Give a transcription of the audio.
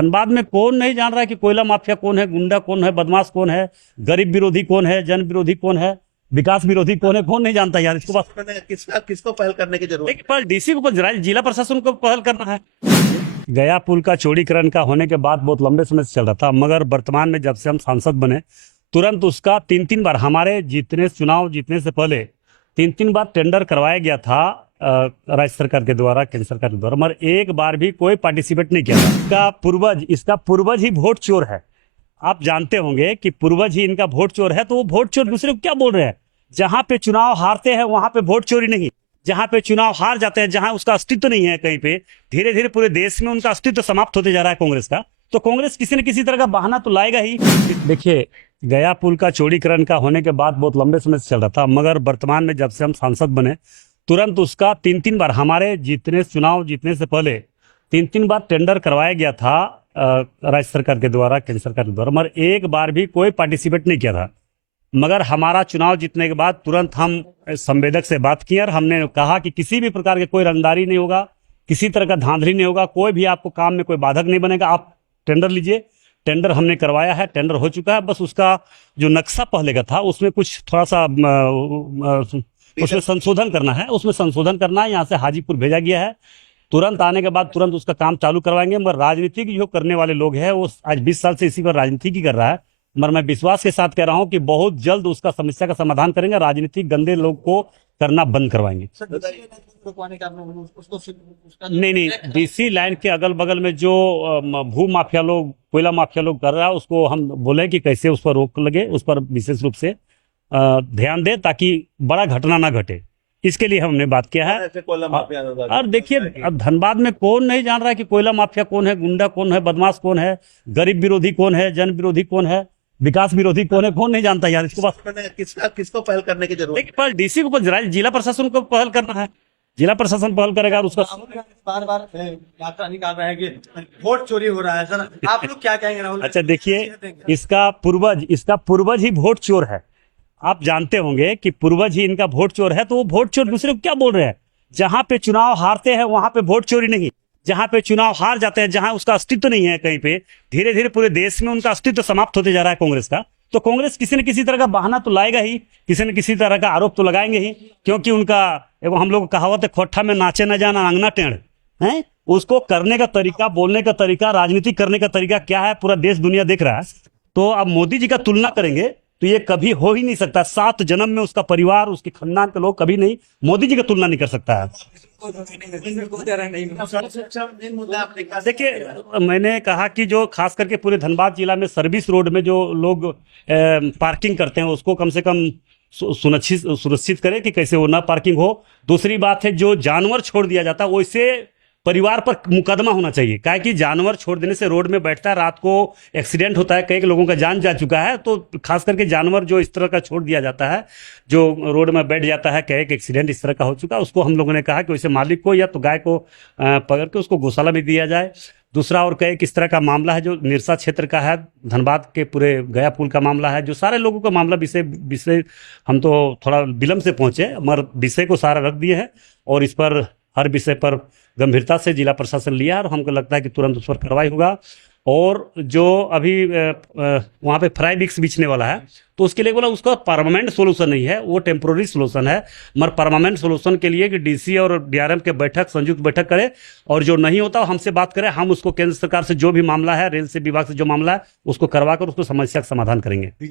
धनबाद में कौन नहीं जान रहा है कि कोयला माफिया कौन है, गुंडा कौन है, बदमाश कौन है, गरीब विरोधी कौन है, जन विरोधी कौन है, विकास विरोधी कौन है, कौन नहीं जानता यार इसको। बस किसको पहल करने की जरूरत है? पर डीसी को, जिला प्रशासन को पहल करना है। गया पुल का चौड़ीकरण का होने के बाद बहुत लंबे समय से चल रहा था, मगर वर्तमान में जब से हम सांसद बने तुरंत उसका तीन बार हमारे चुनाव जीतने से पहले तीन बार टेंडर करवाया गया था राज्य सरकार के द्वारा, केंद्र सरकार के द्वारा, मगर एक बार भी कोई पार्टिसिपेट नहीं किया था। इसका पूर्वज ही वोट चोर है। आप जानते होंगे कि पूर्वज ही इनका वोट चोर है, तो वो वोट चोर दूसरे को क्या बोल रहे हैं? जहां पे चुनाव हारते हैं वहां पे वोट चोरी नहीं, जहां पे चुनाव हार जाते हैं, जहां उसका अस्तित्व नहीं है, कहीं पे धीरे धीरे पूरे देश में उनका अस्तित्व समाप्त होते जा रहा है कांग्रेस का, तो कांग्रेस किसी न किसी तरह का बहाना तो लाएगा ही। देखिए, गया पुल का चौड़ीकरण का होने के बाद बहुत लंबे समय से चल रहा था, मगर वर्तमान में जब से हम सांसद बने तुरंत उसका तीन बार हमारे चुनाव जीतने से पहले तीन बार टेंडर करवाया गया था राज्य सरकार के द्वारा, केंद्र सरकार के द्वारा, मगर एक बार भी कोई पार्टिसिपेट नहीं किया था। मगर हमारा चुनाव जीतने के बाद तुरंत हम संवेदक से बात की और हमने कहा कि किसी भी प्रकार के कोई रंगदारी नहीं होगा, किसी तरह का धांधली नहीं होगा, कोई भी आपको काम में कोई बाधक नहीं बनेगा, आप टेंडर लीजिए। टेंडर हमने करवाया है, टेंडर हो चुका है, बस उसका जो नक्शा पहले का था उसमें कुछ थोड़ा सा उसमें संशोधन करना है, यहाँ से हाजीपुर भेजा गया है। तुरंत आने के बाद तुरंत उसका काम चालू करवाएंगे। मगर राजनीतिक जो करने वाले लोग हैं वो आज 20 साल से इसी पर राजनीति ही कर रहा है, मगर मैं विश्वास के साथ कह रहा हूं कि बहुत जल्द उसका समस्या का समाधान करेंगे, राजनीतिक गंदे लोग को करना बंद करवाएंगे। नहीं, डीसी लाइन के अगल बगल में जो भू माफिया लोग, कोयला माफिया लोग कर रहा है, उसको हम बोले कि कैसे उस पर रोक लगे, उस पर विशेष रूप से ध्यान दे ताकि बड़ा घटना ना घटे, इसके लिए हमने बात किया है। और देखिए, अब धनबाद में कौन नहीं जान रहा है कि कोयला माफिया कौन है, गुंडा कौन है, बदमाश कौन है, गरीब विरोधी कौन है, जन विरोधी कौन है, विकास विरोधी कौन है, कौन नहीं जानता यार इसको। बस किसको पहल करने की जरूरत है? पर डीसी को, जिला प्रशासन को पहल करना है। जिला प्रशासन पहल करेगा और उसका बार यात्रा निकाल रहे हैं कि वोट चोरी हो रहा है सर, आप लोग क्या कहेंगे राहुल? अच्छा, देखिए, इसका पूर्वज ही वोट चोर है। आप जानते होंगे कि पूर्वज ही इनका वोट चोर है, तो वो वोट चोर दूसरे को क्या बोल रहे हैं? जहां पे चुनाव हारते हैं वहां पे वोट चोरी नहीं, जहां पे चुनाव हार जाते हैं, जहां उसका अस्तित्व नहीं है, कहीं पे धीरे धीरे पूरे देश में उनका अस्तित्व समाप्त होते जा रहा है कांग्रेस का, तो कांग्रेस किसी न किसी तरह का बहाना तो लाएगा ही, किसी न किसी तरह का आरोप तो लगाएंगे ही। क्योंकि उनका एगो हम लोग कहावत है, खोठा में नाचे न जाना आंगना टेढ़ है। उसको करने का तरीका, बोलने का तरीका, राजनीति करने का तरीका क्या है, पूरा देश दुनिया देख रहा है। तो अब मोदी जी का तुलना करेंगे तो ये कभी हो ही नहीं सकता। 7 जन्म में उसका परिवार, उसके खानदान के लोग कभी नहीं मोदी जी का तुलना नहीं कर सकता है। देखिए, मैंने कहा कि जो खास करके पूरे धनबाद जिला में सर्विस रोड में जो लोग पार्किंग करते हैं उसको कम से कम सुनिश्चित करें कि कैसे वो ना पार्किंग हो। दूसरी बात है, जो जानवर छोड़ दिया जाता है वैसे परिवार पर मुकदमा होना चाहिए, क्या कि जानवर छोड़ देने से रोड में बैठता है, रात को एक्सीडेंट होता है, कई लोगों का जान जा चुका है। तो खास करके जानवर जो इस तरह का छोड़ दिया जाता है, जो रोड में बैठ जाता है, कई एक्सीडेंट इस तरह का हो चुका है, उसको हम लोगों ने कहा कि वैसे मालिक को या तो गाय को पकड़ के उसको गौशाला में दिया जाए। दूसरा और कई किस तरह का मामला है जो निरसा क्षेत्र का है, धनबाद के पूरे गया पुल का मामला है, जो सारे लोगों का मामला विषय हम तो थोड़ा विलम्ब से पहुंचे, मगर विषय को सारा रख दिए हैं और इस पर हर विषय पर गंभीरता से जिला प्रशासन लिया और हमको लगता है कि तुरंत उस पर कार्रवाई होगा। और जो अभी वहाँ पे फ्राई बिक्स बिछने वाला है, तो उसके लिए बोला उसका परमानेंट सोल्यूशन नहीं है, वो टेम्प्रोरी सोल्यूशन है। मगर परमानेंट सोल्यूशन के लिए कि डीसी और डीआरएम के बैठक, संयुक्त बैठक करे और जो नहीं होता हमसे बात करें, हम उसको केंद्र सरकार से जो भी मामला है, रेल से विभाग से जो मामला है उसको करवा कर उसको समस्या का समाधान करेंगे।